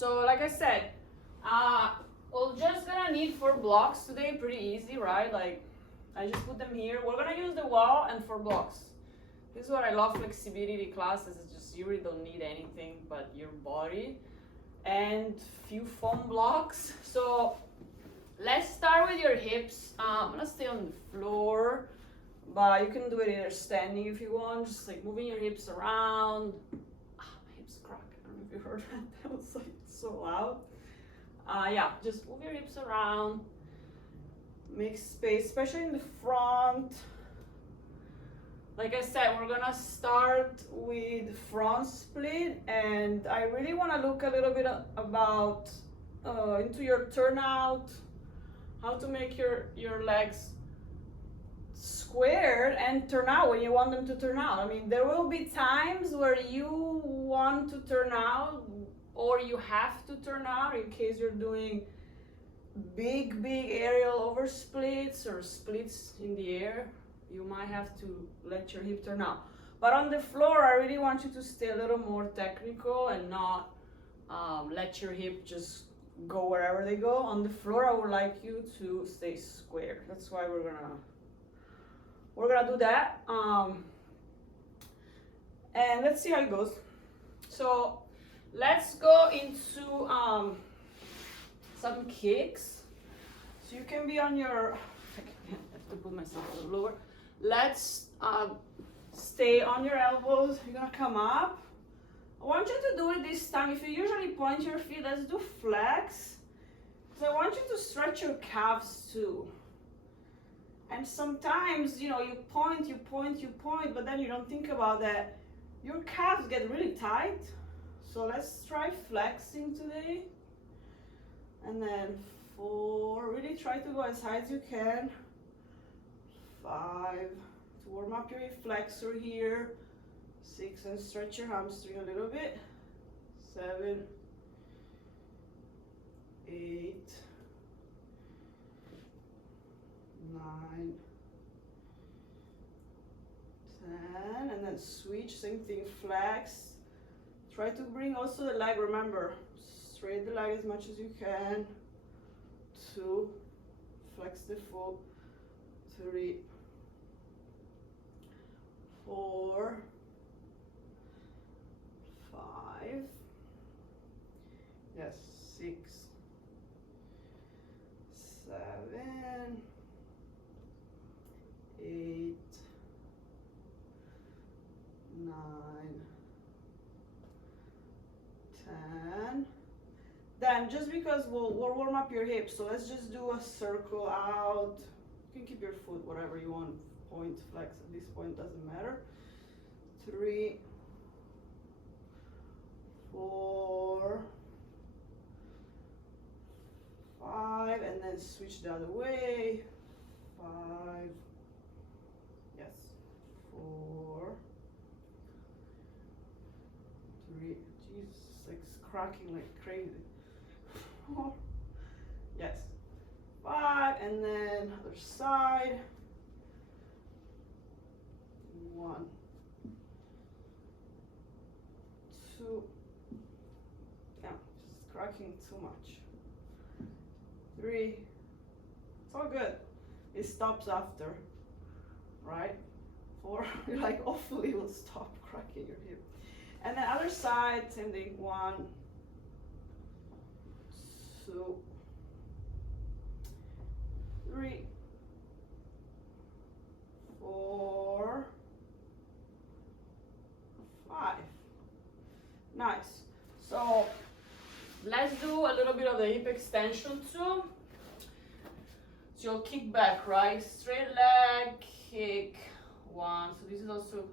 So like I said, we're just gonna need 4 blocks today, pretty easy, right? Like, I just put them here. We're gonna use the wall and 4 blocks. This is what I love flexibility classes, it's just you really don't need anything but your body and few foam blocks. So let's start with your hips. I'm gonna stay on the floor, but you can do it either standing if you want, just like moving your hips around. My hips crack, I don't know if you heard that, that was like so loud. Yeah, just move your hips around, make space, especially in the front. Like I said, we're gonna start with front split, and I really wanna look a little bit about into your turnout, how to make your legs squared and turn out when you want them to turn out. I mean, there will be times where you want to turn out or you have to turn out in case you're doing big aerial oversplits or splits in the air. You might have to let your hip turn out. But on the floor, I really want you to stay a little more technical and not let your hip just go wherever they go. On the floor, I would like you to stay square. That's why we're gonna do that. And let's see how it goes. So let's go into some kicks. So you can be on your, I have to put myself a little lower. Let's stay on your elbows. You're gonna come up. I want you to do it this time. If you usually point your feet, let's do flex. So I want you to stretch your calves too. And sometimes, you know, you point, but then you don't think about that. Your calves get really tight. So let's try flexing today. And then 4, really try to go as high as you can. 5, to warm up your flexor here. 6, and stretch your hamstring a little bit. 7, 8, 9, 10, and then switch, same thing, flex. Try to bring also the leg, remember, straight the leg as much as you can. 2, flex the foot. 3, 4, 5, yes, 6, 7, 8, 9, 10. Then just because we'll warm up your hips, so let's just do a circle out. You can keep your foot whatever you want, point, flex, at this point doesn't matter. 3, 4, 5, and then switch the other way. 5, yes, 4, 3, Jesus, like cracking like crazy. 4, yes, 5, and then other side. 1, 2, yeah, just cracking too much. 3, it's all good. It stops after, right? 4, you're like, hopefully it will stop cracking your hip. And then other side, same thing. 1, 2, 3, 4, 5. Nice. So let's do a little bit of the hip extension too. So you'll kick back, right? Straight leg, kick. 1. So this is also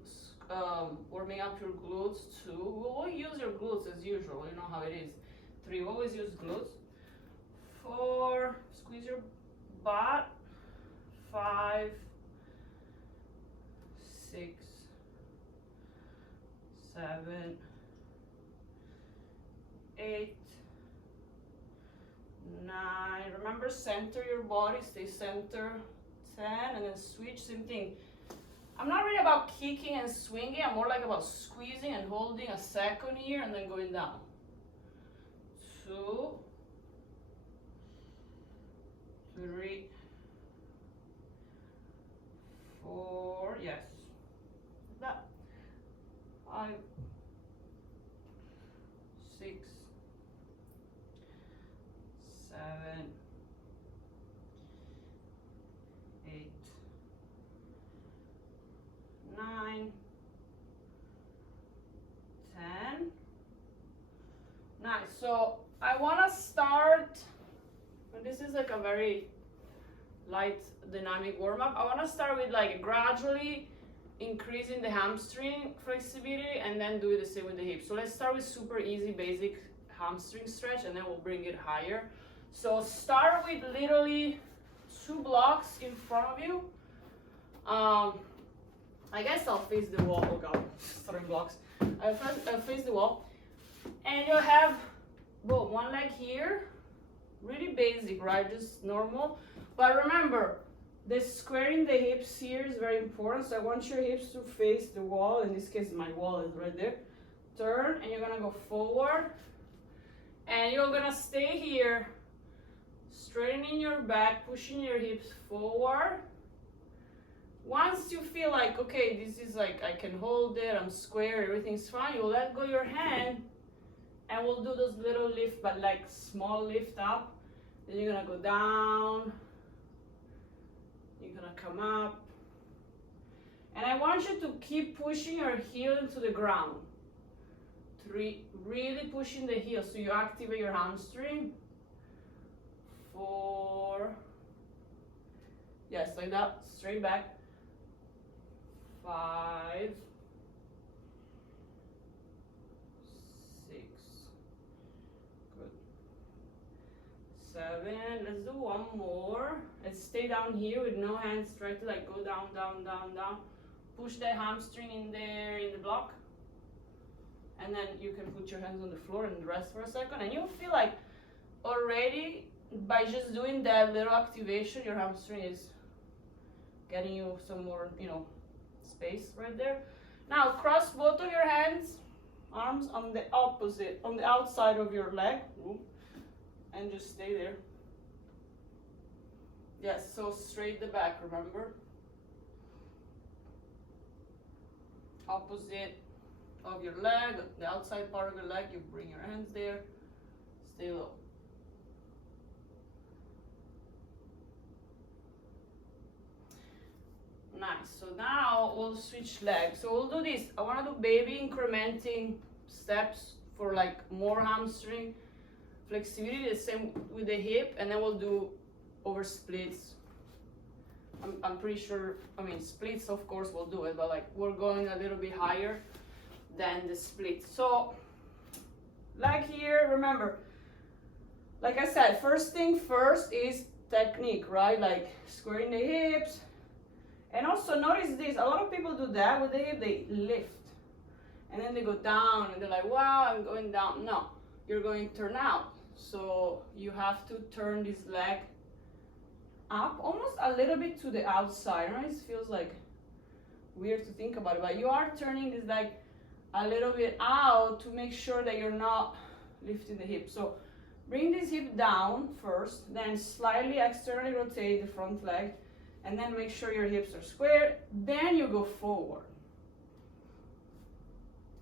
warming up your glutes too. We'll use your glutes as usual. You know how it is. 3. Always use glutes. 4. Squeeze your butt. 5, 6, 7, 8, 9. Remember, center your body, stay center. 10, and then switch, same thing. I'm not really about kicking and swinging, I'm more like about squeezing and holding a second here and then going down. 7, 8, 9, 10. Nice. So I want to start, and this is like a very light dynamic warm-up. I want to start with like gradually increasing the hamstring flexibility and then do the same with the hips. So let's start with super easy basic hamstring stretch and then we'll bring it higher. So start with literally 2 blocks in front of you. I guess I'll face the wall. Oh god, starting blocks. I'll face the wall. And you'll have, boom, one leg here. Really basic, right? Just normal. But remember, the squaring the hips here is very important. So I want your hips to face the wall. In this case, my wall is right there. Turn, and you're gonna go forward. And you're gonna stay here, straightening your back, pushing your hips forward. Once you feel like, okay, this is like, I can hold it, I'm square, everything's fine, you'll let go your hand, and we'll do those little lift, but like small lift up. Then you're gonna go down, you're gonna come up. And I want you to keep pushing your heel into the ground. 3, really pushing the heel so you activate your hamstring. 4, yes, like that, straight back. 5, 6, good. 7, let's do one more. Let's stay down here with no hands, try to like go down, down, down, down. Push that hamstring in there in the block. And then you can put your hands on the floor and rest for a second. And you'll feel like already by just doing that little activation, your hamstring is getting you some more, space right there. Now cross both of your hands, arms on the opposite, on the outside of your leg. And just stay there. Yes, so straight the back, remember? Opposite of your leg, the outside part of your leg, you bring your hands there, stay low. Nice, so now we'll switch legs. So we'll do this, I wanna do baby incrementing steps for like more hamstring flexibility, the same with the hip, and then we'll do oversplits. I'm pretty sure, splits of course we'll do it, but like we're going a little bit higher than the split. So like here, remember, like I said, first thing first is technique, right? Like squaring the hips. And also notice this, a lot of people do that with the hip, they lift. And then they go down and they're like, wow, I'm going down. No, you're going to turn out. So you have to turn this leg up almost a little bit to the outside. Right? It feels like weird to think about it, but you are turning this leg a little bit out to make sure that you're not lifting the hip. So bring this hip down first, then slightly externally rotate the front leg, and then make sure your hips are square. Then you go forward.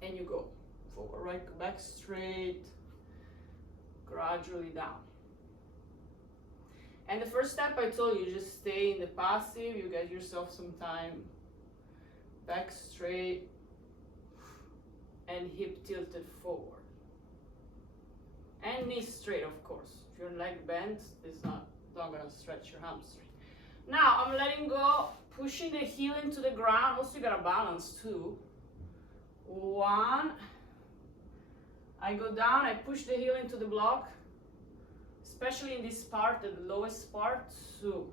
And you go forward, right? Go back straight, gradually down. And the first step I told you, just stay in the passive, you get yourself some time. Back straight, and hip tilted forward. And knee straight, of course. If your leg bent, it's not gonna stretch your hamstring. Now I'm letting go, pushing the heel into the ground. Also you gotta balance too. 1, I go down, I push the heel into the block, especially in this part, the lowest part. 2,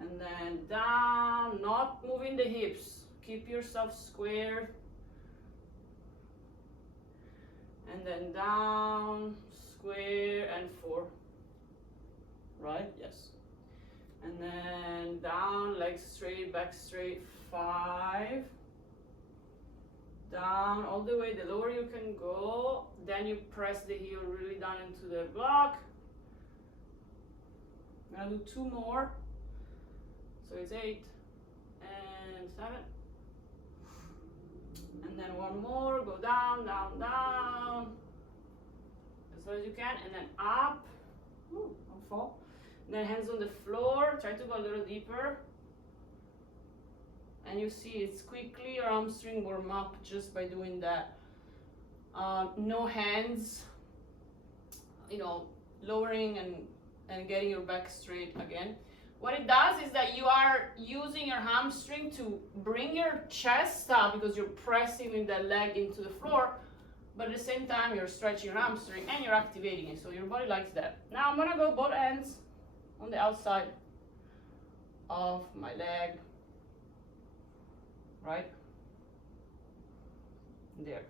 and then down, not moving the hips, keep yourself squared, and then down, square, and 4, right? Yes. And then down, legs straight, back straight, 5, down all the way, the lower you can go, then you press the heel really down into the block. I'm gonna do 2 more, so it's 8 and 7, and then 1 more, go down, down, down, as far as you can, and then up, Ooh, don't fall. And then hands on the floor, try to go a little deeper. And you see it's quickly your hamstring warm up just by doing that. No hands, you know, lowering and getting your back straight again. What it does is that you are using your hamstring to bring your chest up because you're pressing with that leg into the floor, but at the same time you're stretching your hamstring and you're activating it, so your body likes that. Now I'm gonna go both ends on the outside of my leg, right there.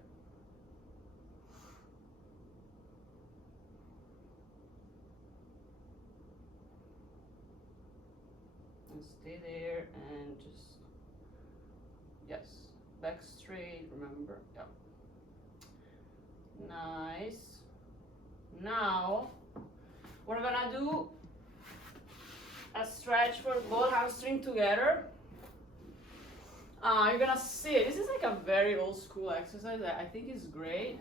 And stay there and just, yes, back straight, remember, yeah. Nice. Now we're gonna do a stretch for both hamstring together. You're gonna sit. This is like a very old school exercise that I think is great.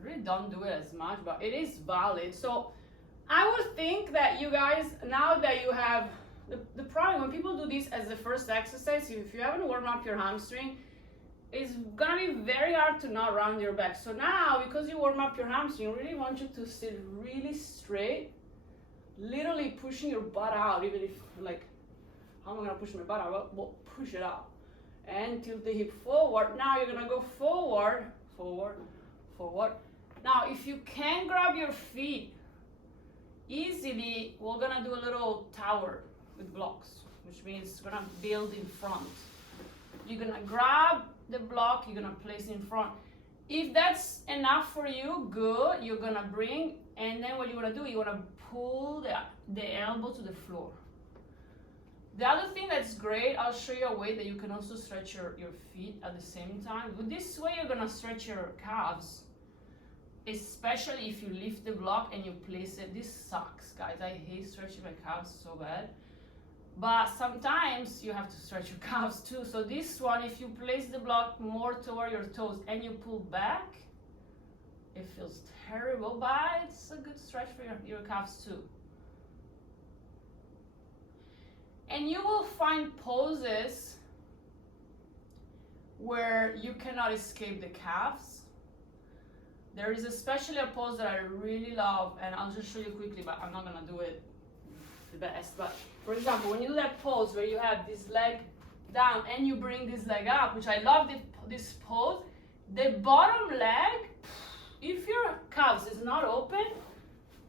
I really don't do it as much, but it is valid. So I would think that you guys, now that you have the problem when people do this as the first exercise, if you haven't warmed up your hamstring, it's gonna be very hard to not round your back. So now, because you warm up your hamstring, I really want you to sit really straight, literally pushing your butt out. Even if, like, how am I gonna push my butt out? Well, push it out and tilt the hip forward. Now you're gonna go forward, forward, forward. Now if you can grab your feet easily, we're gonna do a little tower with blocks, which means we're gonna build in front. You're gonna grab the block, you're gonna place in front. If that's enough for you, good. You're gonna bring, and then what you wanna do, you wanna pull the elbow to the floor. The other thing that's great, I'll show you a way that you can also stretch your feet at the same time. With this way, you're gonna stretch your calves, especially if you lift the block and you place it. This sucks, guys. I hate stretching my calves so bad. But sometimes you have to stretch your calves too. So this one, if you place the block more toward your toes and you pull back, it feels terrible, but it's a good stretch for your calves too. And you will find poses where you cannot escape the calves. There is especially a pose that I really love, and I'll just show you quickly, but I'm not gonna do it the best. But for example, when you do that pose where you have this leg down and you bring this leg up, which I love this pose, the bottom leg, if your calves is not open,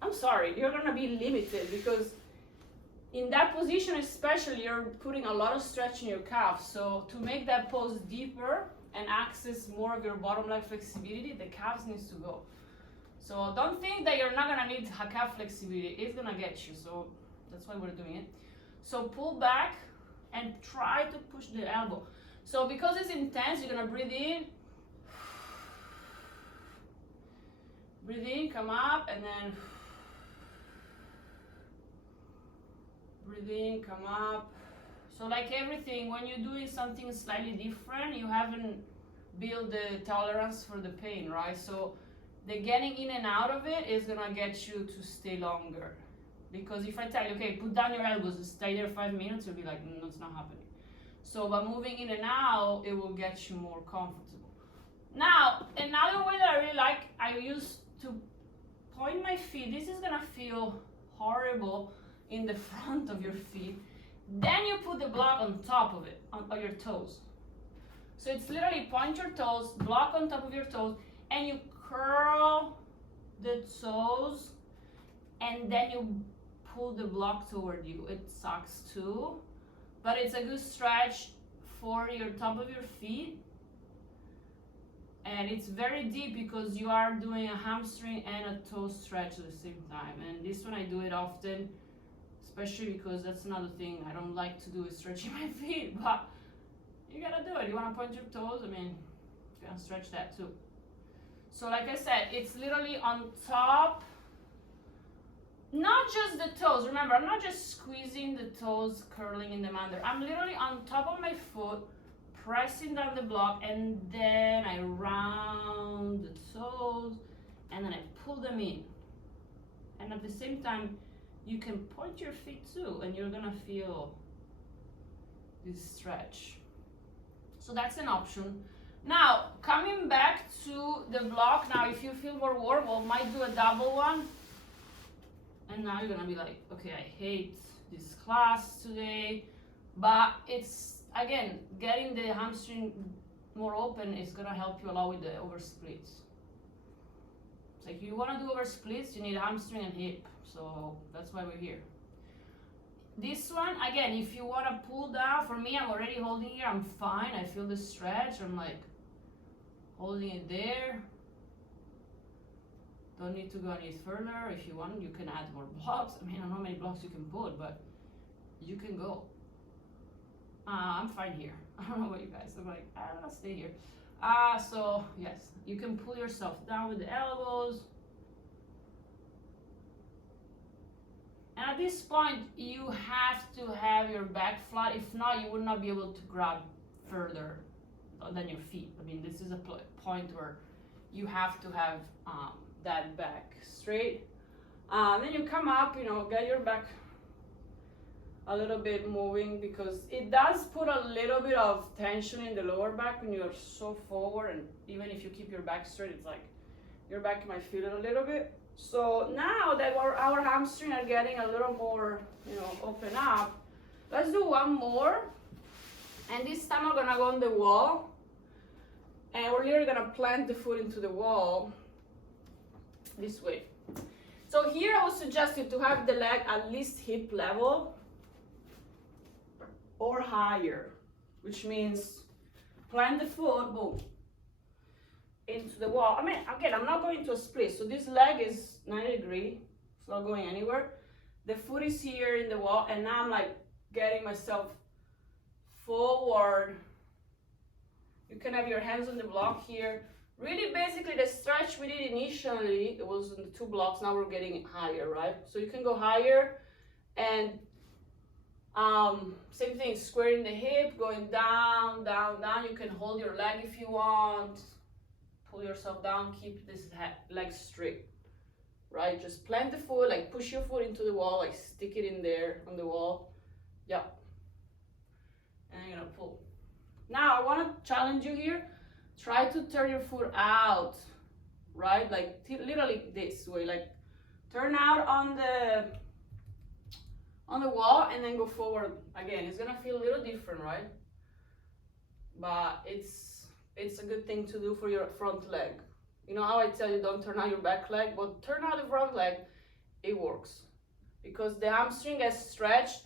I'm sorry, you're gonna be limited, because in that position especially, you're putting a lot of stretch in your calves. So to make that pose deeper and access more of your bottom leg flexibility, the calves needs to go. So don't think that you're not gonna need a calf flexibility. It's gonna get you, so that's why we're doing it. So pull back and try to push the elbow. So because it's intense, you're gonna breathe in, come up, and then breathe in, come up. So like everything, when you're doing something slightly different, you haven't built the tolerance for the pain, right? So the getting in and out of it is gonna get you to stay longer. Because if I tell you, okay, put down your elbows, stay there 5 minutes, you'll be like, no, it's not happening. So by moving in and out, it will get you more comfortable. Now, another way that I really like, I used to point my feet. This is gonna feel horrible in the front of your feet. Then you put the block on top of it, on your toes. So it's literally point your toes, block on top of your toes, and you curl the toes, and then you pull the block toward you. It sucks too, but it's a good stretch for your top of your feet. And it's very deep because you are doing a hamstring and a toe stretch at the same time. And this one I do it often, especially because that's another thing I don't like to do, is stretching my feet, but you gotta do it. You wanna point your toes, I mean, you can stretch that too. So like I said, it's literally on top, not just the toes. Remember, I'm not just squeezing the toes, curling in them under. I'm literally on top of my foot, pressing down the block, and then I round the toes, and then I pull them in. And at the same time, you can point your feet too, and you're gonna feel this stretch. So that's an option. Now, coming back to the block, now if you feel more warm, we might do a double one. And now you're gonna be like, okay, I hate this class today, but it's, again, getting the hamstring more open is gonna help you a lot with the oversplits. It's like, you wanna do oversplits, you need hamstring and hip, so that's why we're here. This one, again, if you wanna pull down, for me, I'm already holding here, I'm fine, I feel the stretch, I'm like, holding it there. Don't need to go any further. If you want, you can add more blocks. I mean, I don't know how many blocks you can put, but you can go. I'm fine here. I don't know about you guys. I'm like, I'll stay here. So yes, you can pull yourself down with the elbows. And at this point, you have to have your back flat. If not, you would not be able to grab further than your feet. I mean, this is a point where you have to have that back straight. Then you come up, get your back a little bit moving, because it does put a little bit of tension in the lower back when you're so forward, and even if you keep your back straight, it's like your back might feel it a little bit. So now that our hamstrings are getting a little more, open up, let's do one more. And this time we're gonna go on the wall, and we're literally gonna plant the foot into the wall this way. So here I would suggest you to have the leg at least hip level or higher, which means plant the foot, boom, into the wall. I mean, again, I'm not going to a split, so this leg is 90 degrees, it's not going anywhere. The foot is here in the wall, and now I'm like getting myself forward. You can have your hands on the block here. Really, basically, the stretch we did initially, it was in the 2 blocks, now we're getting it higher, right? So you can go higher, and same thing, squaring the hip, going down, down, down. You can hold your leg if you want. Pull yourself down, keep this leg straight, right? Just plant the foot, like push your foot into the wall, like stick it in there on the wall. Yep. And you're gonna pull. Now I wanna challenge you here. Try to turn your foot out, right? Like literally this way, like turn out on the wall and then go forward again. It's gonna feel a little different, right? But it's a good thing to do for your front leg. You know how I tell you don't turn out your back leg? Well, turn out the front leg, it works. Because the hamstring gets stretched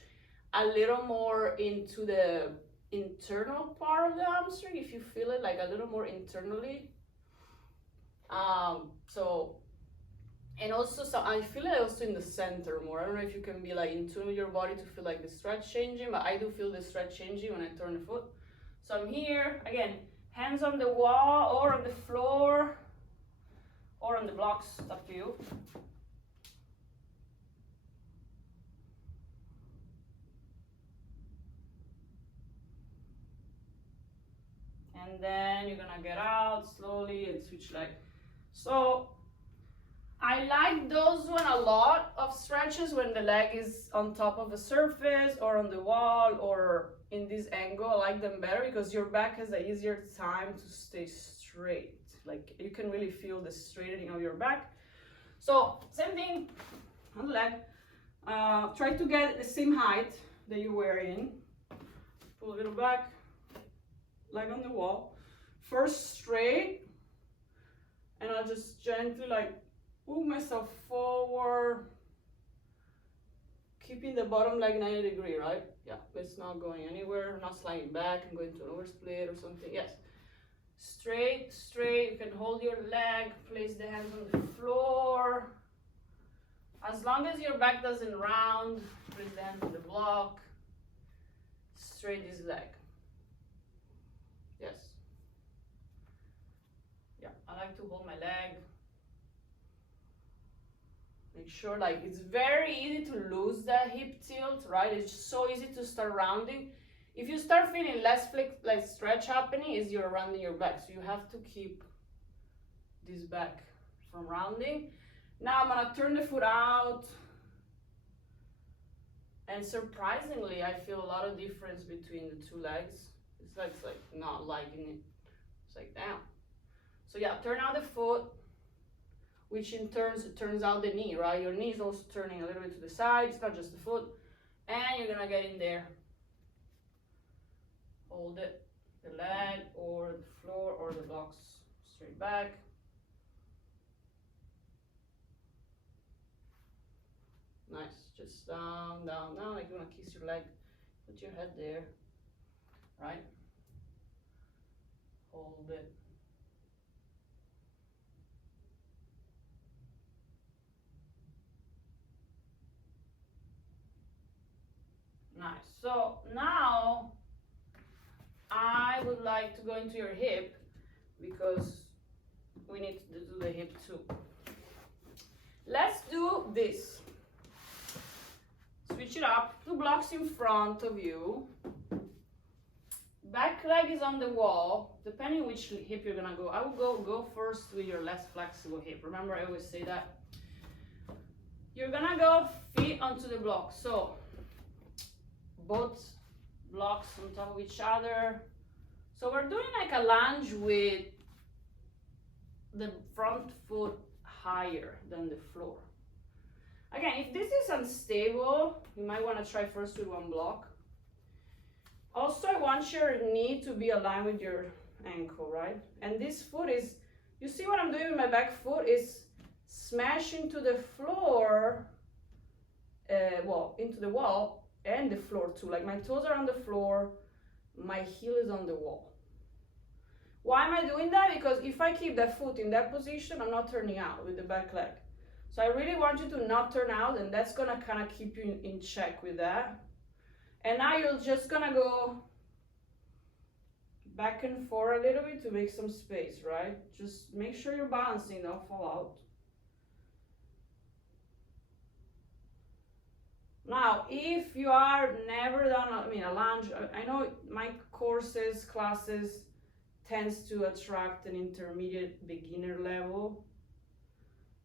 a little more into the internal part of the hamstring, if you feel it like a little more internally. And also, so I feel it also in the center more. I don't know if you can be like in tune with your body to feel like the stretch changing, but I do feel the stretch changing when I turn the foot. So I'm here, again, hands on the wall or on the floor or on the blocks, it's up to you. And then you're gonna get out slowly and switch leg. So I like those one a lot of stretches when the leg is on top of the surface or on the wall or in this angle. I like them better because your back has an easier time to stay straight. Like you can really feel the straightening of your back. So same thing on the leg. Try to get the same height that you were in. Pull a little back, leg on the wall. First straight, and I'll just gently like move myself forward, keeping the bottom leg 90 degrees, right? Yeah, it's not going anywhere, not sliding back and going to an oversplit or something. Yes, straight, straight. You can hold your leg, place the hands on the floor. As long as your back doesn't round, place the hands on the block. Straight this leg. Yes. Yeah, I like to hold my leg. Make sure, like, it's very easy to lose that hip tilt, right? It's so easy to start rounding. If you start feeling less like stretch happening, is you're rounding your back. So you have to keep this back from rounding. Now I'm gonna turn the foot out And surprisingly, I feel a lot of difference between the two legs. It's like not liking it. It's like, damn. So yeah, turn out the foot, which in turns turns out the knee, right? Your knee is also turning a little bit to the side. It's not just the foot. And you're gonna get in there. Hold it, the leg or the floor or the blocks straight back. Nice, just down, down, down, like you wanna kiss your leg. Put your head there, right? Hold it. Nice, so now I would like to go into your hip because we need to do the hip too. Let's do this. Switch it up, 2 blocks in front of you. Back leg is on the wall, depending which hip you're gonna go. I will go first with your less flexible hip. Remember, I always say that. You're gonna go feet onto the block. So both blocks on top of each other. So we're doing like a lunge with the front foot higher than the floor. Again, if this is unstable, you might want to try first with 1 block. Also, I want your knee to be aligned with your ankle, right? And this foot is, you see what I'm doing with my back foot is smashing to the floor, well, into the wall and the floor too. Like my toes are on the floor, my heel is on the wall. Why am I doing that? Because if I keep that foot in that position, I'm not turning out with the back leg. So I really want you to not turn out, and that's gonna kind of keep you in check with that. And now you're just gonna go back and forth a little bit to make some space, right? Just make sure you're balancing, don't fall out. Now, if you are never done, a lunge, I know my courses, classes tends to attract an intermediate beginner level.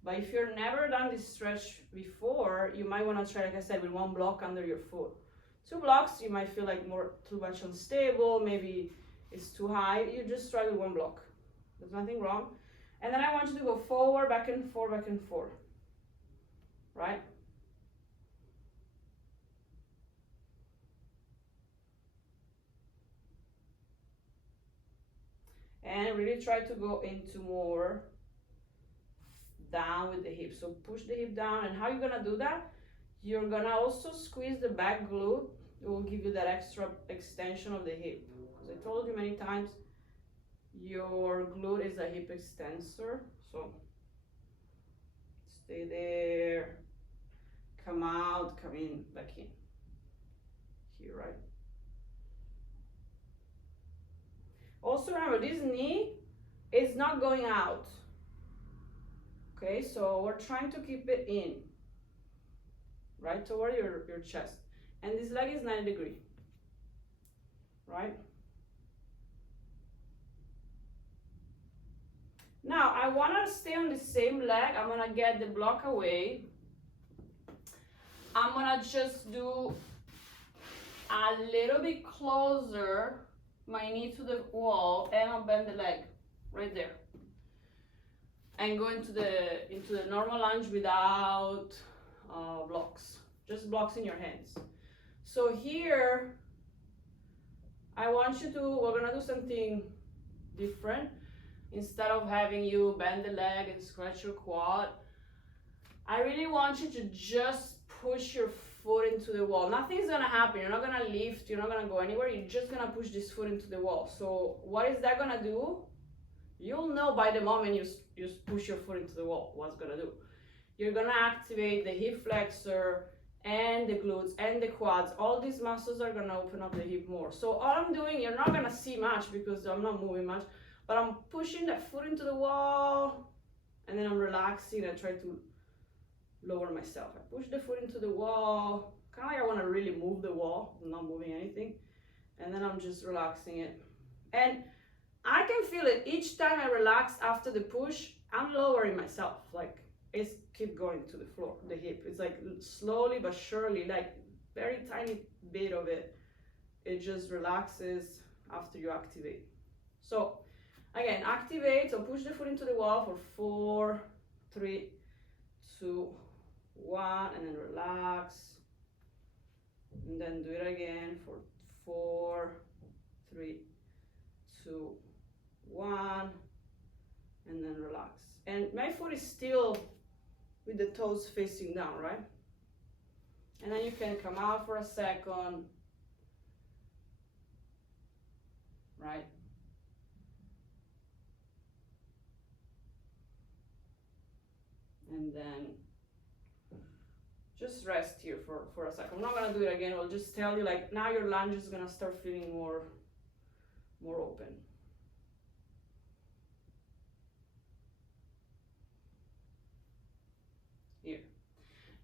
But if you've never done this stretch before, you might want to try, like I said, with 1 block under your foot. 2 blocks, you might feel like too much unstable, maybe it's too high. You just try with 1 block. There's nothing wrong. And then I want you to go forward, back and forth, right? And really try to go into more down with the hip. So push the hip down. And how you're gonna do that? You're gonna also squeeze the back glute. It will give you that extra extension of the hip. As I told you many times, your glute is a hip extensor. So stay there, come out, come in, back in. Here, right? Also remember, this knee is not going out. Okay, so we're trying to keep it in, right, toward your chest. And this leg is 90 degrees, right? Now, I wanna stay on the same leg. I'm gonna get the block away. I'm gonna just do a little bit closer my knee to the wall, and I'll bend the leg right there. And go into the normal lunge without blocks, just blocks in your hands. So here, we're gonna do something different. Instead of having you bend the leg and scratch your quad, I really want you to just push your foot into the wall. Nothing's gonna happen, you're not gonna lift, you're not gonna go anywhere, you're just gonna push this foot into the wall. So what is that gonna do? You'll know by the moment you push your foot into the wall what's gonna do. You're gonna activate the hip flexor and the glutes and the quads. All these muscles are gonna open up the hip more. So all I'm doing, you're not gonna see much because I'm not moving much, but I'm pushing that foot into the wall, and then I'm relaxing and try to lower myself. I push the foot into the wall, kind of like I want to really move the wall. I'm not moving anything, and then I'm just relaxing it. And I can feel it each time I relax after the push. I'm lowering myself, like it's keep going to the floor, the hip. It's like slowly but surely, like very tiny bit of it. It just relaxes after you activate. So again, activate, so push the foot into the wall for 4, 3, 2, 1, and then relax. And then do it again for 4, 3, 2, 1, and then relax. And my foot is still with the toes facing down, right? And then you can come out for a second, right? And then just rest here for a second. I'm not gonna do it again. I'll just tell you, like, now your lunge is gonna start feeling more open. Here.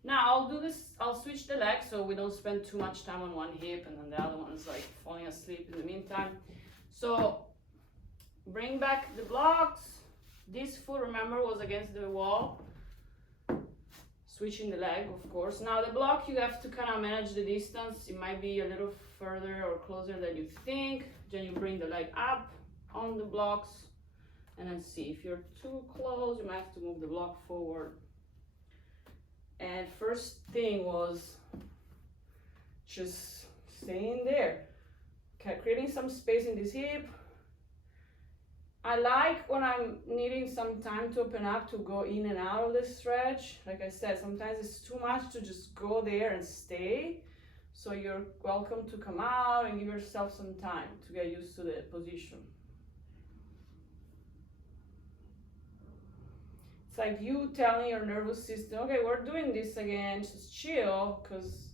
Now I'll do this, I'll switch the leg so we don't spend too much time on one hip and then the other one's like falling asleep in the meantime. So bring back the blocks. This foot, remember, was against the wall. Switching the leg, of course. Now the block, you have to kind of manage the distance. It might be a little further or closer than you think. Then you bring the leg up on the blocks and then see. If you're too close, you might have to move the block forward. And first thing was just staying there. Okay, creating some space in this hip. I like when I'm needing some time to open up to go in and out of the stretch. Like I said, sometimes it's too much to just go there and stay. So you're welcome to come out and give yourself some time to get used to the position. It's like you telling your nervous system, okay, we're doing this again, just chill, because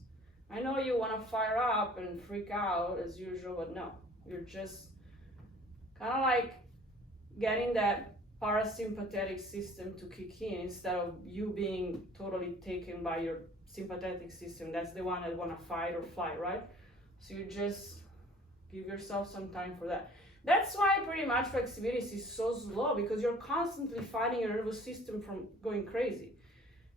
I know you want to fire up and freak out as usual, but no, you're just kind of like getting that parasympathetic system to kick in instead of you being totally taken by your sympathetic system. That's the one that want to fight or flight, right? So you just give yourself some time for that. That's why pretty much flexibility is so slow, because you're constantly fighting your nervous system from going crazy.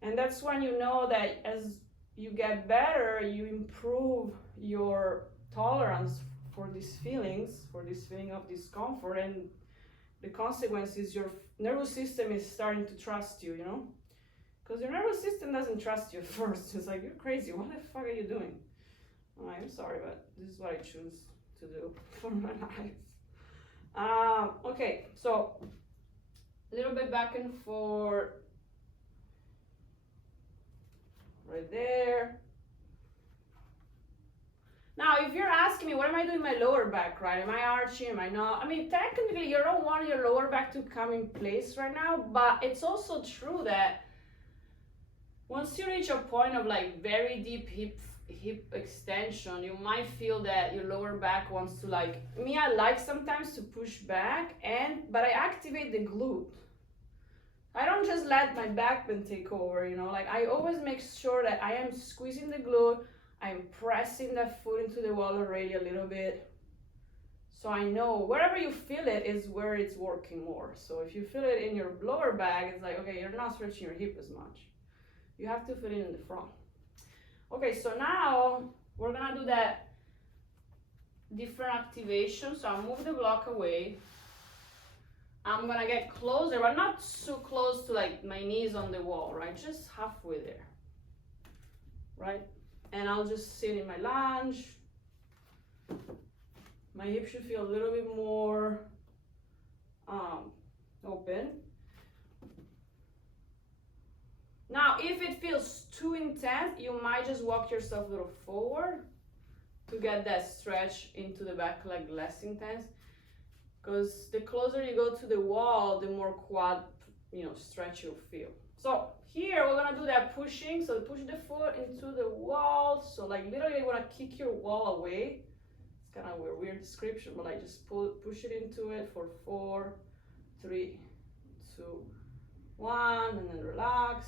And that's when you know that as you get better, you improve your tolerance for these feelings, for this feeling of discomfort, and the consequence is your nervous system is starting to trust you, you know? Because your nervous system doesn't trust you at first. It's like, you're crazy, what the fuck are you doing? I'm sorry, but this is what I choose to do for my life. Okay, so a little bit back and forth. Right there. Now, if you're asking me, what am I doing my lower back, right? Am I arching? Am I not? I mean, technically, you don't want your lower back to come in place right now, but it's also true that once you reach a point of like very deep hip extension, you might feel that your lower back wants to, like, me, I like sometimes to push back, but I activate the glute. I don't just let my back bend take over, you know, like I always make sure that I am squeezing the glute, I'm pressing that foot into the wall already a little bit. So I know wherever you feel it is where it's working more. So if you feel it in your lower back, it's like, okay, you're not stretching your hip as much. You have to feel it in the front. Okay, so now we're gonna do that different activation. So I'll move the block away. I'm gonna get closer, but not so close to like my knees on the wall, right? Just halfway there, right? And I'll just sit in my lunge. My hip should feel a little bit more open. Now, if it feels too intense, you might just walk yourself a little forward to get that stretch into the back leg less intense. Because the closer you go to the wall, the more quad, stretch you'll feel. So here we're gonna do that pushing. So push the foot into the wall. So like literally you wanna kick your wall away. It's kind of a weird description, but like just push it into it for 4, 3, 2, 1, and then relax.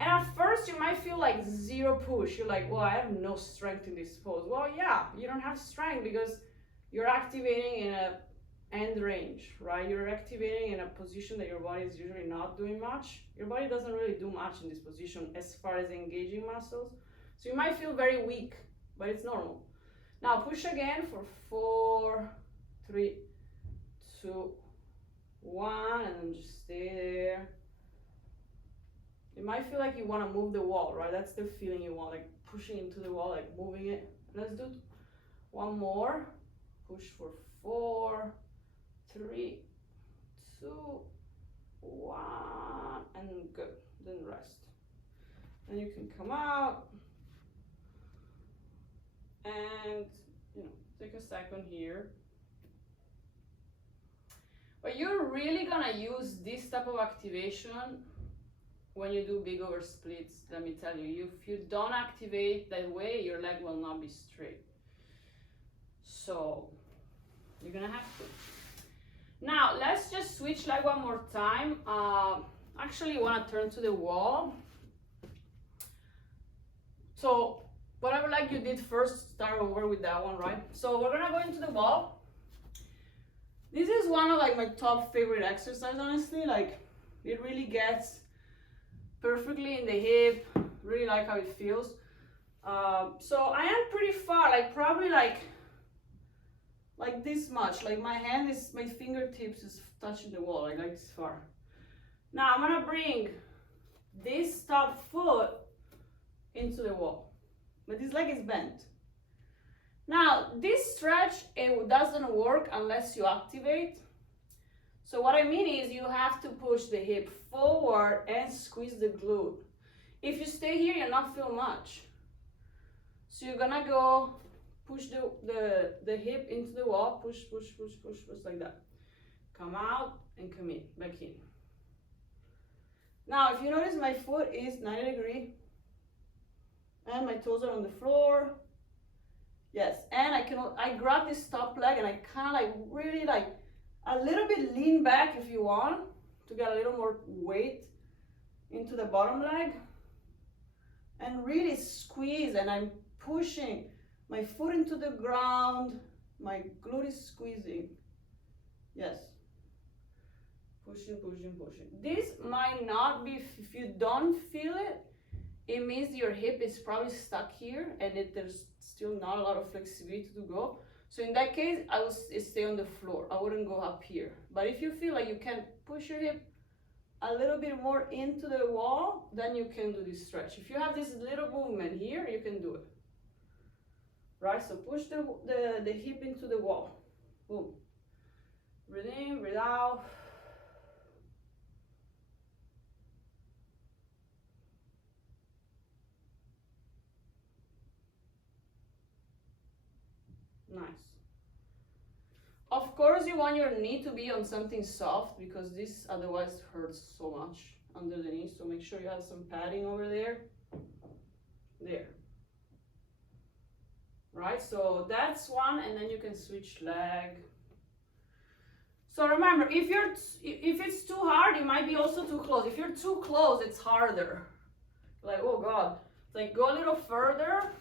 And at first you might feel like zero push. You're like, well, I have no strength in this pose. Well, yeah, you don't have strength because you're activating in a end range, right? You're activating in a position that your body is usually not doing much. Your body doesn't really do much in this position as far as engaging muscles. So you might feel very weak, but it's normal. Now push again for 4, 3, 2, 1, and then just stay there. You might feel like you want to move the wall, right? That's the feeling you want, like pushing into the wall, like moving it. Let's do one more. Push for 4, 3, 2, 1, and good. Then rest. And you can come out and take a second here. But you're really gonna use this type of activation when you do big oversplits. Let me tell you, if you don't activate that way, your leg will not be straight. So you're gonna have to. Now let's just switch leg one more time. Actually, you wanna turn to the wall. So whatever leg you did first, start over with that one, right? So we're gonna go into the wall. This is one of like my top favorite exercises, honestly. Like it really gets perfectly in the hip. Really like how it feels. So I am pretty far, like probably like this much. Like my fingertips is touching the wall, like this far. Now I'm gonna bring this top foot into the wall, but this leg is bent. Now this stretch, it doesn't work unless you activate. So what I mean is you have to push the hip forward and squeeze the glute. If you stay here, you'll not feel much. So you're gonna go push the hip into the wall, push like that. Come out and come in, back in. Now if you notice, my foot is 90 degrees and my toes are on the floor. Yes, and I grab this top leg and I kind of like really like a little bit lean back if you want to get a little more weight into the bottom leg, and really squeeze, and I'm pushing my foot into the ground, my glute is squeezing. Yes, pushing. This might not be, if you don't feel it, it means your hip is probably stuck here and there's still not a lot of flexibility to go. So in that case, I will stay on the floor. I wouldn't go up here. But if you feel like you can push your hip a little bit more into the wall, then you can do this stretch. If you have this little movement here, you can do it. Right, so push the hip into the wall. Boom. Breathe in, breathe out. Nice. Of course, you want your knee to be on something soft because this otherwise hurts so much under the knee. So make sure you have some padding over there. There. Right, so that's one, and then you can switch leg. So remember, if it's too hard, it might be also too close. If you're too close, it's harder. Like, oh God. Like, go a little further,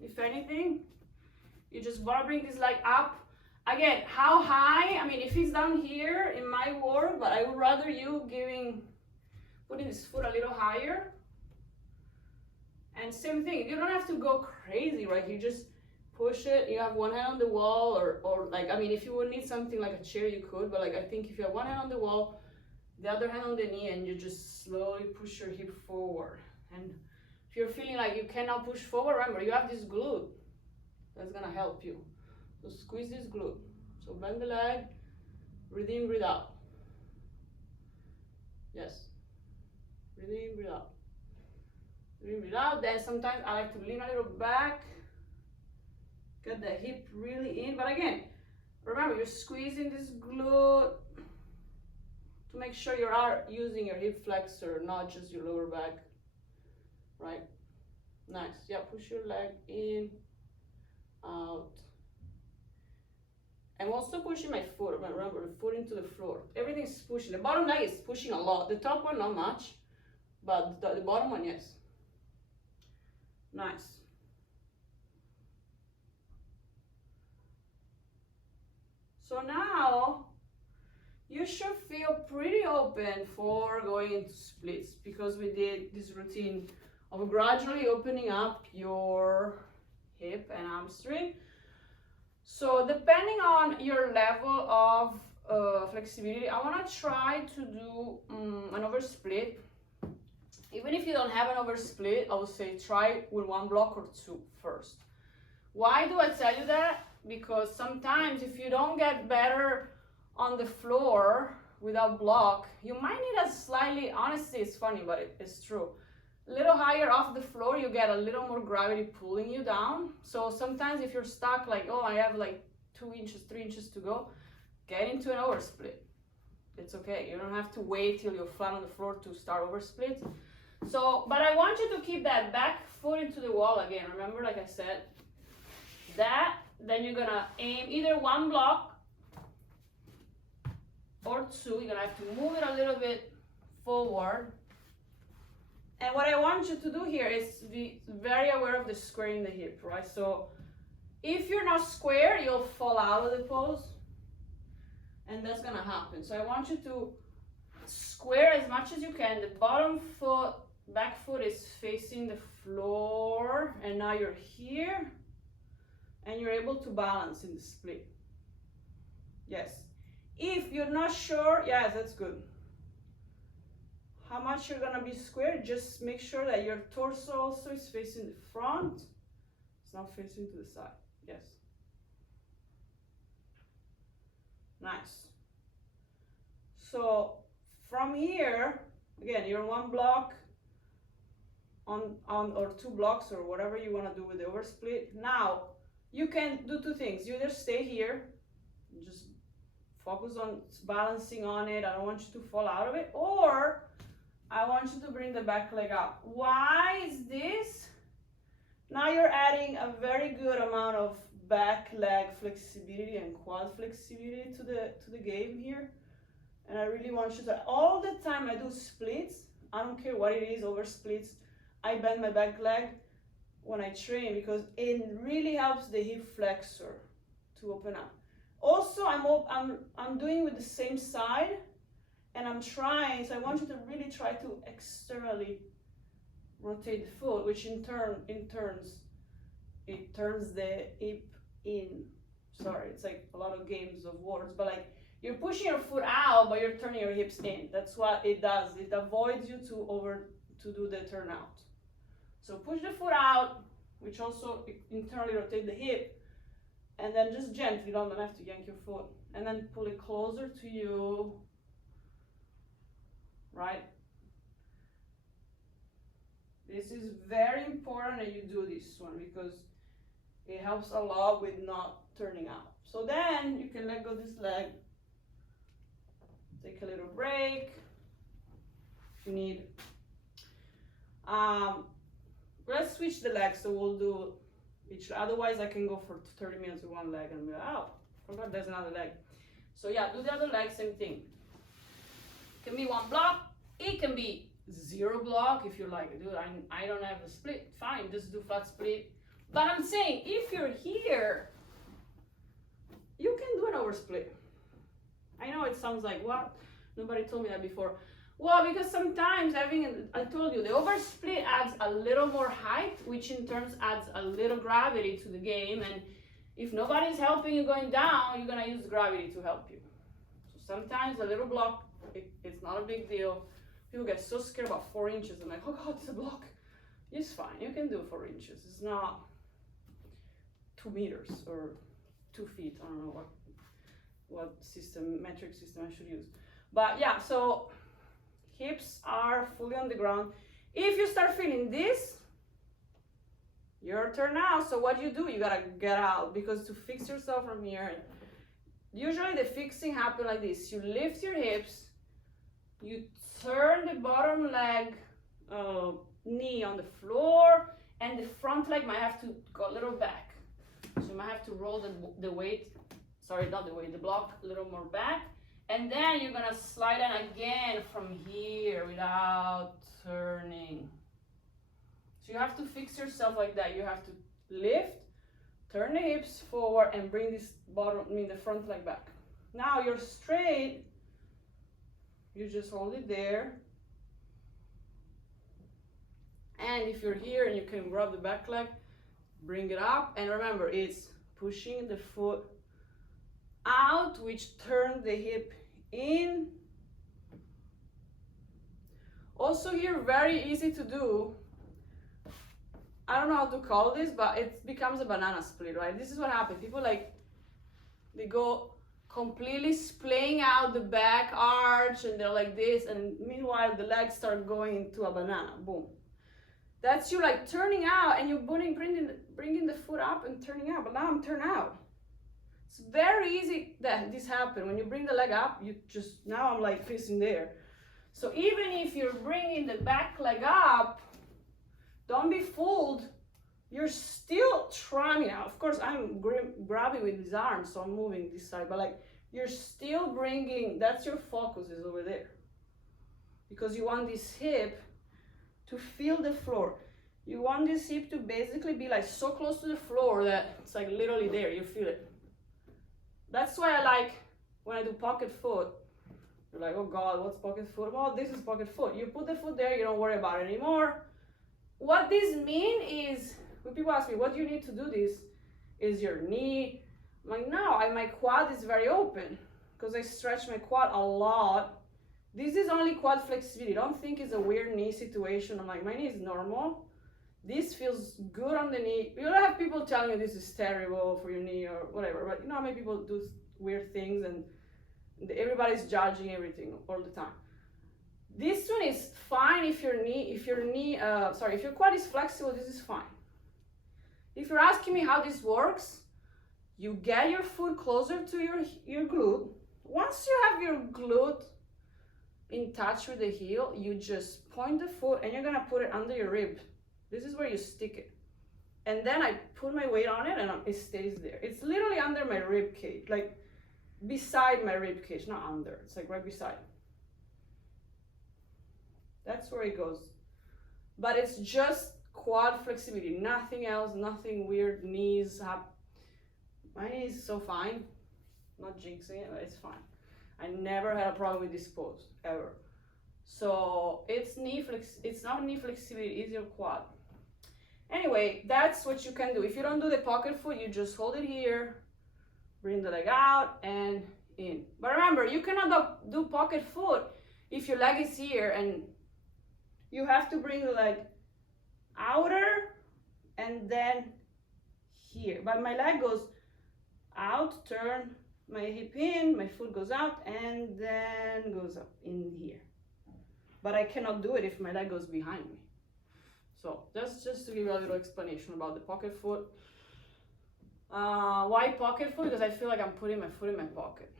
if anything. You just want to bring this leg up. Again, how high? I mean, if it's down here, it might work, but I would rather you putting this foot a little higher. And same thing, you don't have to go crazy, right? You just push it. You have one hand on the wall, or like, I mean, if you would need something like a chair, you could, but like, I think if you have one hand on the wall, the other hand on the knee, and you just slowly push your hip forward. And if you're feeling like you cannot push forward, remember, you have this glute. That's gonna help you. So squeeze this glute. So bend the leg, breathe in, breathe out. Yes. Breathe in, breathe out. Breathe in, breathe out. Then sometimes I like to lean a little back. Get the hip really in. But again, remember, you're squeezing this glute to make sure you are using your hip flexor, not just your lower back. Right? Nice. Yeah, push your leg in, out. I'm also pushing my foot. Remember, the foot into the floor. Everything's pushing. The bottom leg is pushing a lot. The top one, not much. But the bottom one, yes. Nice. So now, you should feel pretty open for going into splits because we did this routine of gradually opening up your hip and hamstring. So depending on your level of flexibility, I want to try to do an oversplit. Even if you don't have an oversplit, I would say try with one block or two first. Why do I tell you that? Because sometimes if you don't get better on the floor without block, you might need a slightly, honestly it's funny, but it's true, a little higher off the floor, you get a little more gravity pulling you down. So sometimes if you're stuck like, oh, I have like 2 inches, 3 inches to go, get into an oversplit. It's okay, you don't have to wait till you're flat on the floor to start oversplit. So, but I want you to keep that back foot into the wall again. Remember, like I said, that, then you're gonna aim either one block or two. You're gonna have to move it a little bit forward. And what I want you to do here is be very aware of the squaring the hip, right? So if you're not square, you'll fall out of the pose, and that's gonna happen. So I want you to square as much as you can. The bottom foot, back foot is facing the floor, and now you're here, and you're able to balance in the split. Yes. If you're not sure, yes, that's good. How much you're gonna be square, just make sure that your torso also is facing the front. It's not facing to the side. Yes. Nice. So from here, again, you're one block on or 2 blocks or whatever you want to do with the oversplit. Now you can do 2 things. You either stay here, just focus on balancing on it. I don't want you to fall out of it, or I want you to bring the back leg up. Why is this? Now you're adding a very good amount of back leg flexibility and quad flexibility to the game here. And I really want you to, all the time I do splits, I don't care what it is, over splits, I bend my back leg when I train because it really helps the hip flexor to open up. Also, I'm doing with the same side, and I'm trying, so I want you to really try to externally rotate the foot, which it turns the hip in. Sorry, it's like a lot of games of words, but like you're pushing your foot out, but you're turning your hips in. That's what it does. It avoids you to do the turnout. So push the foot out, which also internally rotate the hip, and then just gently, you don't have to yank your foot, and then pull it closer to you, right? This is very important that you do this one because it helps a lot with not turning out. So then you can let go this leg, take a little break. If you need, let's switch the legs, so we'll do each, otherwise I can go for 30 minutes with one leg and be like, oh, forgot there's another leg. So yeah, do the other leg, same thing. It can be one block, it can be 0 block if you like. Dude, I don't have a split, fine, just do flat split. But I'm saying, if you're here, you can do an oversplit. I know it sounds like, what? Nobody told me that before. Well, because sometimes I told you, the oversplit adds a little more height, which in turn adds a little gravity to the game. And if nobody's helping you going down, you're gonna use gravity to help you. So sometimes a little block, it's not a big deal. People get so scared about 4 inches. I'm like, oh God, it's a block. It's fine, you can do 4 inches. It's not 2 meters or 2 feet. I don't know what metric system I should use. But yeah, so hips are fully on the ground. If you start feeling this, your turn now. So what you do, you gotta get out, because to fix yourself from here, usually the fixing happens like this. You lift your hips, you turn the bottom leg, knee on the floor, and the front leg might have to go a little back. So you might have to roll the weight, sorry, not the weight, the block a little more back. And then you're gonna slide in again from here without turning. So you have to fix yourself like that. You have to lift, turn the hips forward, and bring this the front leg back. Now you're straight. You just hold it there. And if you're here and you can grab the back leg, bring it up. And remember, it's pushing the foot out, which turns the hip in. Also here, very easy to do. I don't know how to call this, but it becomes a banana split, right? This is what happens. People like, they go completely splaying out the back arch and they're like this, and meanwhile the legs start going into a banana, boom. That's you like turning out and you're bringing the foot up and turning out, but now I'm turned out. It's very easy that this happens. When you bring the leg up, you just, now I'm like facing there. So even if you're bringing the back leg up, don't be fooled. You're still trying out. Of course, I'm grabbing with his arms, so I'm moving this side, but like you're still bringing, that's your focus is over there. Because you want this hip to feel the floor. You want this hip to basically be like so close to the floor that it's like literally there, you feel it. That's why I like when I do pocket foot. You're like, oh God, what's pocket foot? Well, this is pocket foot. You put the foot there, you don't worry about it anymore. What this means is, when people ask me, what do you need to do this? Is your knee? I'm like, no, my quad is very open because I stretch my quad a lot. This is only quad flexibility. Don't think it's a weird knee situation. I'm like, my knee is normal. This feels good on the knee. You don't have people telling you this is terrible for your knee or whatever, but you know how many people do weird things and everybody's judging everything all the time. This one is fine if your quad is flexible, this is fine. If you're asking me how this works, you get your foot closer to your glute. Once you have your glute in touch with the heel, you just point the foot and you're gonna put it under your rib. This is where you stick it. And then I put my weight on it and it stays there. It's literally under my rib cage, like beside my rib cage, not under, it's like right beside. That's where it goes. But it's just quad flexibility, nothing else, nothing weird, knees up. My knee is so fine, not jinxing it, but it's fine. I never had a problem with this pose, ever. So it's not knee flexibility, it's your quad. Anyway, that's what you can do. If you don't do the pocket foot, you just hold it here, bring the leg out and in. But remember, you cannot do pocket foot if your leg is here, and you have to bring the leg outer and then here. But my leg goes out, turn my hip in, my foot goes out and then goes up in here. But I cannot do it if my leg goes behind me. So that's just to give you a little explanation about the pocket foot. Why pocket foot? Because I feel like I'm putting my foot in my pocket.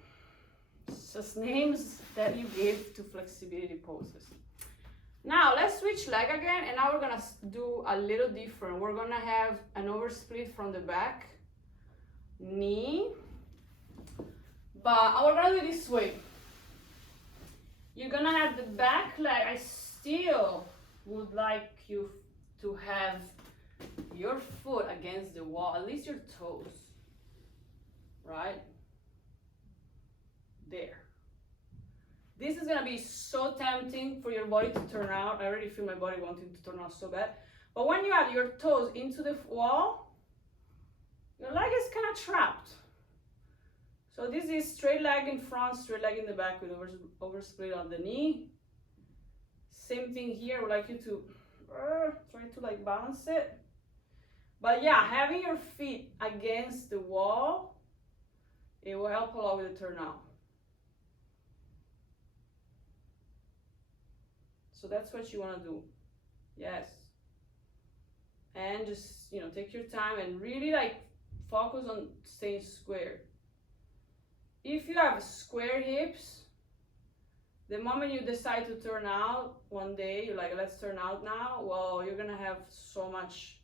It's just names that you give to flexibility poses. Now let's switch leg again, and now we're gonna do a little different. We're gonna have an oversplit from the back knee, but we're gonna do it this way. You're gonna have the back leg. I still would like you to have your foot against the wall, at least your toes, right there. This is gonna be so tempting for your body to turn out. I already feel my body wanting to turn out so bad. But when you have your toes into the wall, your leg is kind of trapped. So this is straight leg in front, straight leg in the back with oversplit on the knee. Same thing here, I would like you to try to like balance it. But yeah, having your feet against the wall, it will help a lot with the turnout. So that's what you want to do. Yes. And just, you know, take your time and really like focus on staying square. If you have square hips, the moment you decide to turn out one day, you're like, let's turn out now, well, you're gonna have so much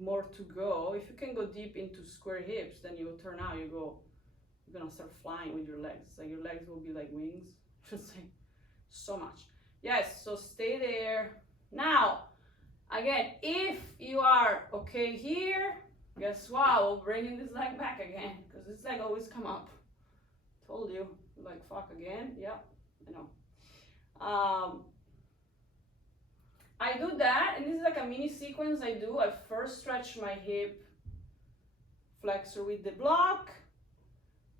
more to go. If you can go deep into square hips, then you'll turn out, you're gonna start flying with your legs. Like your legs will be like wings, just like so much. Yes, so stay there. Now, again, if you are okay here, guess what? We'll bring this leg back again, because this leg always come up. Told you, like fuck again. Yeah, I know. I do that, and this is like a mini sequence I do. I first stretch my hip flexor with the block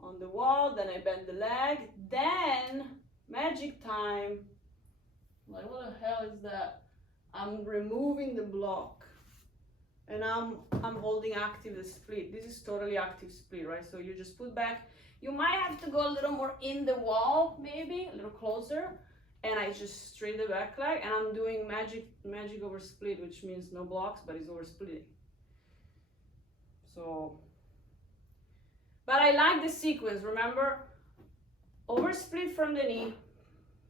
on the wall, then I bend the leg, then magic time. Like, what the hell is that? I'm removing the block and I'm holding active the split. This is totally active split, right? So you just put back. You might have to go a little more in the wall, maybe a little closer. And I just straight the back leg, and I'm doing magic over split, which means no blocks, but it's over splitting. So, but I like the sequence. Remember, over split from the knee,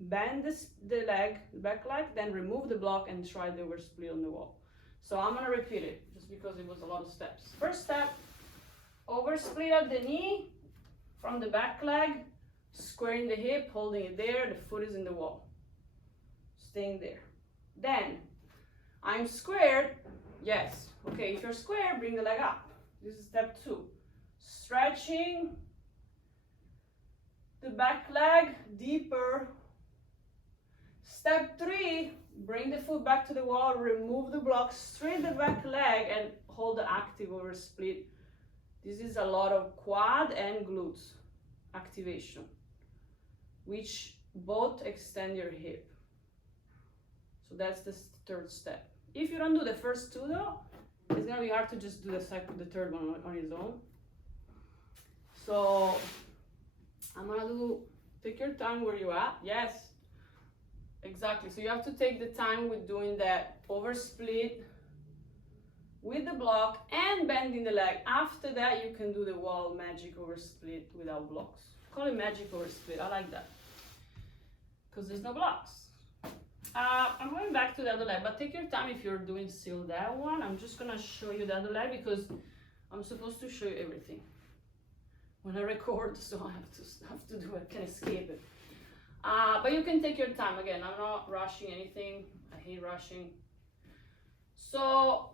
bend the leg, the back leg, then remove the block and try the over split on the wall. So I'm gonna repeat it just because it was a lot of steps. First step, over split at the knee from the back leg, squaring the hip, holding it there, the foot is in the wall, staying there. Then, I'm squared, yes. Okay, if you're square, bring the leg up. This is step 2. Stretching the back leg deeper. Step 3, bring the foot back to the wall, remove the block, straight the back leg, and hold the active over split. This is a lot of quad and glutes activation, which both extend your hip. So that's the third step. If you don't do the first 2 though, it's gonna be hard to just do the third one on its own. So I'm gonna do, take your time where you at. Yes, exactly. So you have to take the time with doing that over split with the block and bending the leg. After that, you can do the wall magic over split without blocks. Call it magic over split. I like that because there's no blocks. I'm going back to the other leg, but take your time if you're doing still that one. I'm just gonna show you the other leg because I'm supposed to show you everything when I record, so I have to do it. I can't escape it. But you can take your time. Again, I'm not rushing anything. I hate rushing. So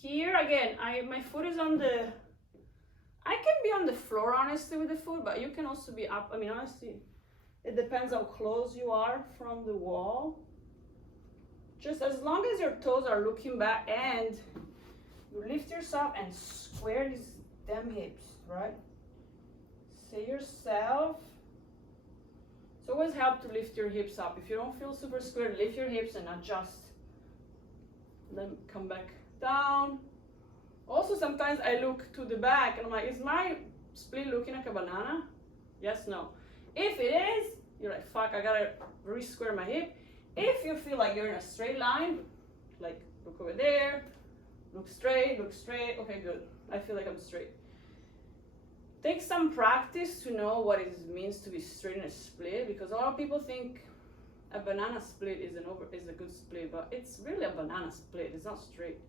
here again, my foot is on the. I can be on the floor honestly with the foot, but you can also be up. I mean, honestly, it depends how close you are from the wall. Just as long as your toes are looking back and you lift yourself and square these damn hips, right? Say yourself. It's always help to lift your hips up. If you don't feel super square, lift your hips and adjust. Then come back down. Also, sometimes I look to the back and I'm like, is my split looking like a banana? Yes, no. If it is, you're like, fuck, I gotta re-square my hip. If you feel like you're in a straight line, like look over there, look straight, okay, good. I feel like I'm straight. Take some practice to know what it means to be straight in a split, because a lot of people think a banana split is a good split, but it's really a banana split. It's not straight.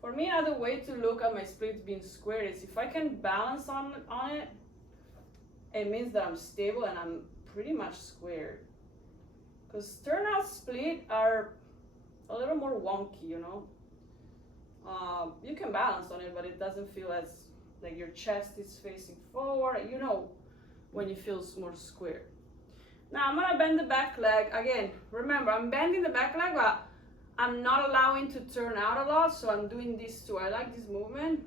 For me, another way to look at my split being square is if I can balance on it, it means that I'm stable and I'm pretty much square. Because turnout split are a little more wonky, you know. You can balance on it, but it doesn't feel as like your chest is facing forward. You know when it feels more square. Now I'm gonna bend the back leg again. Remember, I'm bending the back leg, but I'm not allowing to turn out a lot, so I'm doing this too. I like this movement.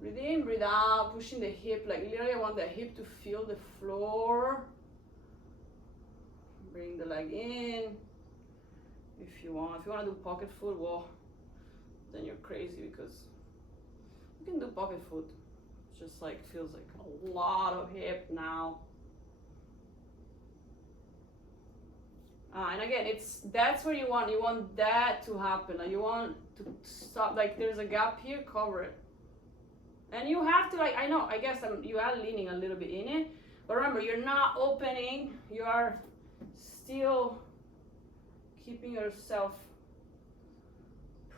Breathe in, breathe out, pushing the hip, like literally I want the hip to feel the floor. Bring the leg in. If you want to do pocket foot, well, then you're crazy because you can do pocket foot. It's just like, feels like a lot of hip now. And again, that's where you want that to happen. Like you want to stop, like there's a gap here, cover it. And you have to, like, I guess you are leaning a little bit in it, but remember, you're not opening, you are still keeping yourself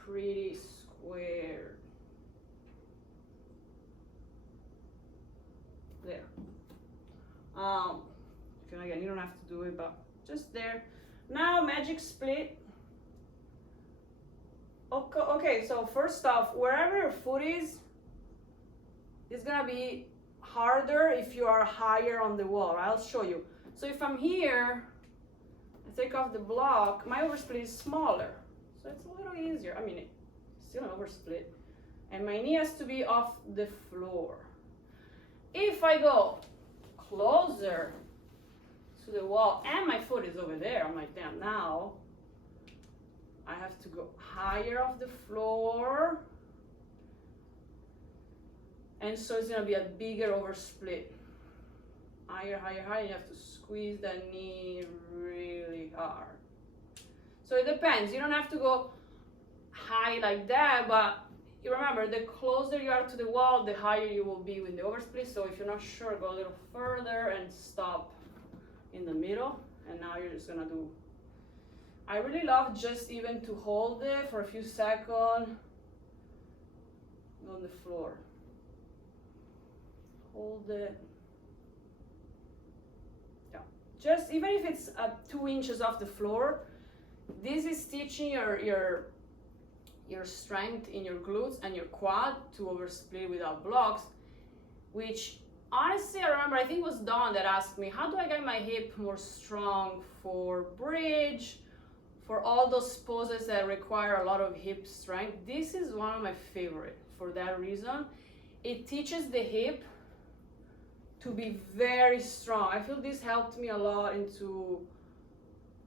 pretty square. There. Again, you don't have to do it, but just there. Now, magic split. Okay, so first off, wherever your foot is, it's gonna be harder if you are higher on the wall. I'll show you. So if I'm here, I take off the block, my oversplit is smaller. So it's a little easier. I mean, it's still an oversplit. And my knee has to be off the floor. If I go closer to the wall and my foot is over there, I'm like, damn, now I have to go higher off the floor. And so it's gonna be a bigger oversplit. Higher, higher, higher, you have to squeeze that knee really hard. So it depends, you don't have to go high like that, but you remember, the closer you are to the wall, the higher you will be with the oversplit. So if you're not sure, go a little further and stop in the middle. And now you're just gonna do, I really love just even to hold it for a few seconds on the floor. Hold it. Yeah. Just even if it's 2 inches off the floor, this is teaching your strength in your glutes and your quad to oversplit without blocks, which honestly, I remember, I think it was Dawn that asked me, how do I get my hip more strong for bridge, for all those poses that require a lot of hip strength? This is one of my favorite for that reason. It teaches the hip to be very strong. I feel this helped me a lot into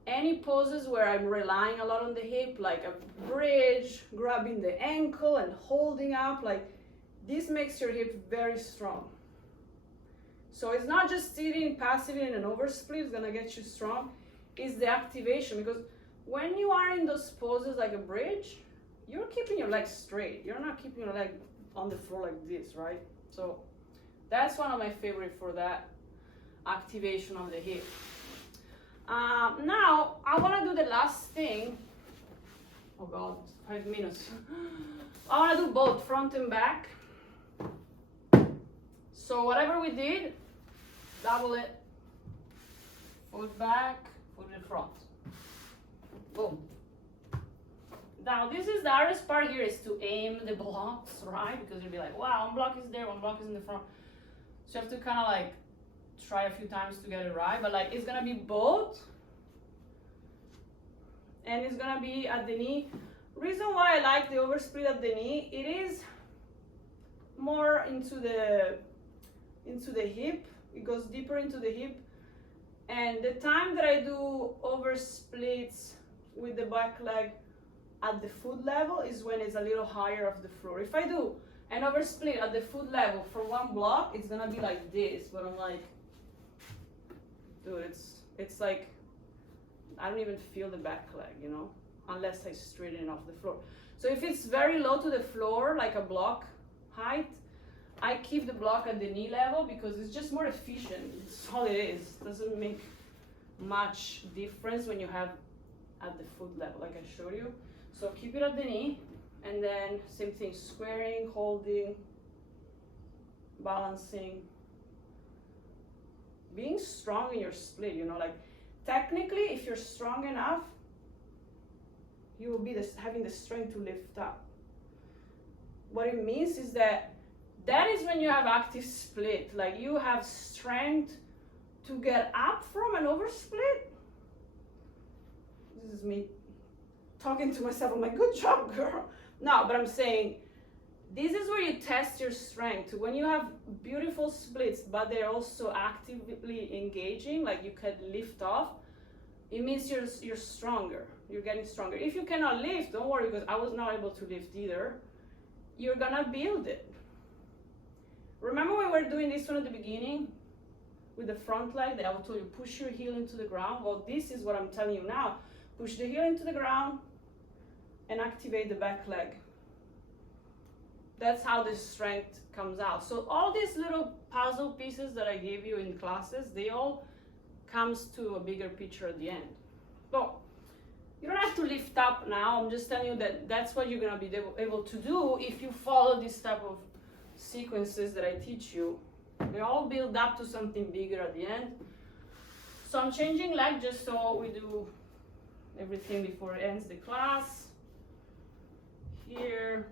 any poses where I'm relying a lot on the hip, like a bridge, grabbing the ankle and holding up, like this makes your hip very strong. So it's not just sitting passively in an oversplit, it's gonna get you strong, it's the activation, because when you are in those poses like a bridge, you're keeping your legs straight. You're not keeping your leg on the floor like this, right? So that's one of my favorite for that activation of the hip. Now, I want to do the last thing. Oh God, 5 minutes. I want to do both front and back. So whatever we did, double it. Foot back, foot in front. Boom. Now, this is the hardest part here, is to aim the blocks, right? Because you'll be like, wow, one block is there, one block is in the front. So you have to kind of like try a few times to get it right, but like it's gonna be both, and it's gonna be at the knee. Reason why I like the oversplit at the knee, it is more into the hip. It goes deeper into the hip, and the time that I do oversplits with the back leg at the foot level is when it's a little higher off the floor. If I do an oversplit at the foot level for one block, it's gonna be like this, but I'm like, dude, it's like, I don't even feel the back leg, you know, unless I straighten it off the floor. So if it's very low to the floor, like a block height, I keep the block at the knee level because it's just more efficient. It's all it is. Doesn't make much difference when you have at the foot level, like I showed you. So keep it at the knee, and then same thing, squaring, holding, balancing, being strong in your split, you know, like technically if you're strong enough, you will be having the strength to lift up. What it means is that is when you have active split, like you have strength to get up from an oversplit. This is me talking to myself, I'm like, good job, girl. No, but I'm saying, this is where you test your strength. When you have beautiful splits, but they're also actively engaging, like you can lift off, it means you're stronger. You're getting stronger. If you cannot lift, don't worry, because I was not able to lift either. You're gonna build it. Remember when we were doing this one at the beginning with the front leg that I told you, push your heel into the ground? Well, this is what I'm telling you now. Push the heel into the ground and activate the back leg. That's how this strength comes out. So all these little puzzle pieces that I gave you in classes, they all comes to a bigger picture at the end. So you don't have to lift up now. I'm just telling you that that's what you're gonna be able to do if you follow this type of sequences that I teach you. They all build up to something bigger at the end. So I'm changing leg just so we do everything before it ends the class. Here.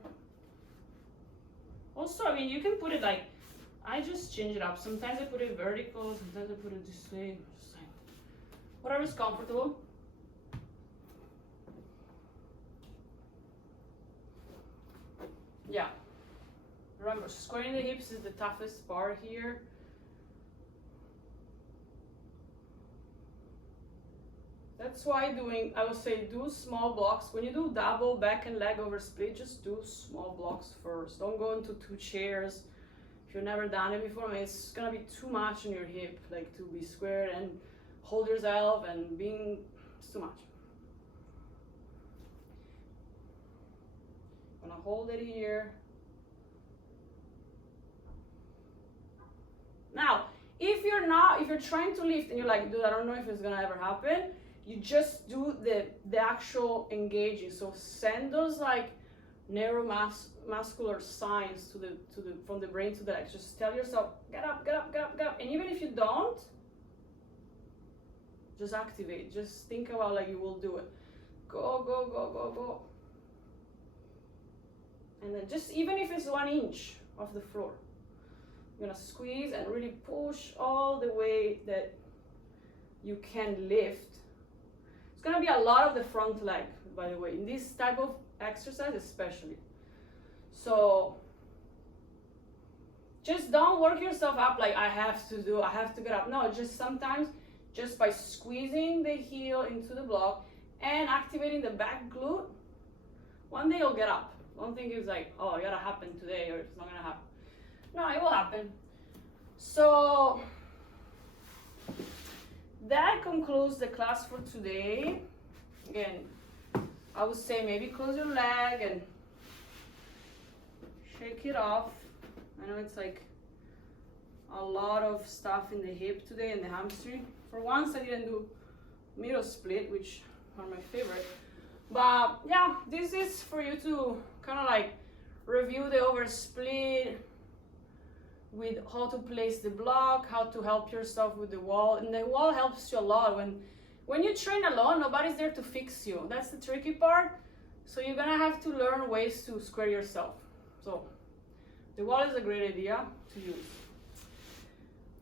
Also, I mean, you can put it like, I just change it up. Sometimes I put it vertical, sometimes I put it this way. Just like, Whatever is comfortable. Yeah. Remember, squaring the hips is the toughest part here. That's why I would say do small blocks. When you do double back and leg over split, just do small blocks first. Don't go into 2 chairs. If you've never done it before, I mean, it's gonna be too much on your hip, like to be squared and hold yourself and it's too much. I'm gonna hold it here. Now, if you're trying to lift and you're like, dude, I don't know if it's gonna ever happen, you just do the actual engaging. So send those like neuromuscular signs from the brain to the legs. Just tell yourself, get up, get up, get up, get up. And even if you don't, just activate. Just think about like you will do it. Go, go, go, go, go. And then just even if it's 1 inch off the floor, you're gonna squeeze and really push all the way that you can lift. It's gonna be a lot of the front leg, by the way, in this type of exercise especially. So just don't work yourself up like I have to get up. No, just sometimes just by squeezing the heel into the block and activating the back glute, one day you'll get up. Don't think it's like, oh, it gotta happen today or it's not gonna happen. No, it will happen. So that concludes the class for today. Again, I would say maybe close your leg and shake it off. I know it's like a lot of stuff in the hip today and the hamstring. For once I didn't do middle split, which are my favorite. But yeah, this is for you to kind of like review the oversplit, with how to place the block, how to help yourself with the wall. And the wall helps you a lot. When you train alone, nobody's there to fix you. That's the tricky part. So you're gonna have to learn ways to square yourself. So the wall is a great idea to use.